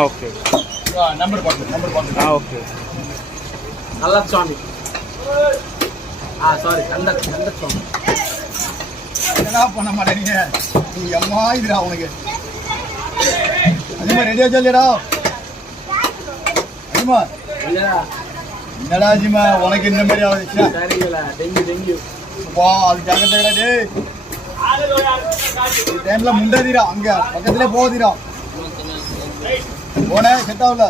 Okay number பாட்டு okay. நல்ல சுவாமி. Sorry கந்த சுவாமி. என்னடா பண்ண மாட்டேங்க நீ அம்மா இதுடா உனக்கு அதிகமா ரெடியா சொல்லிடா அதிகமா என்னடா அதிகமா உனக்கு இந்த மாதிரி ஆகுதுச்சா வா அது ஜாக்கிரதைடா டேய் டைம்ல முண்டாதீரா அங்க பக்கத்துல போகாதீரா போனே செட் ஆகல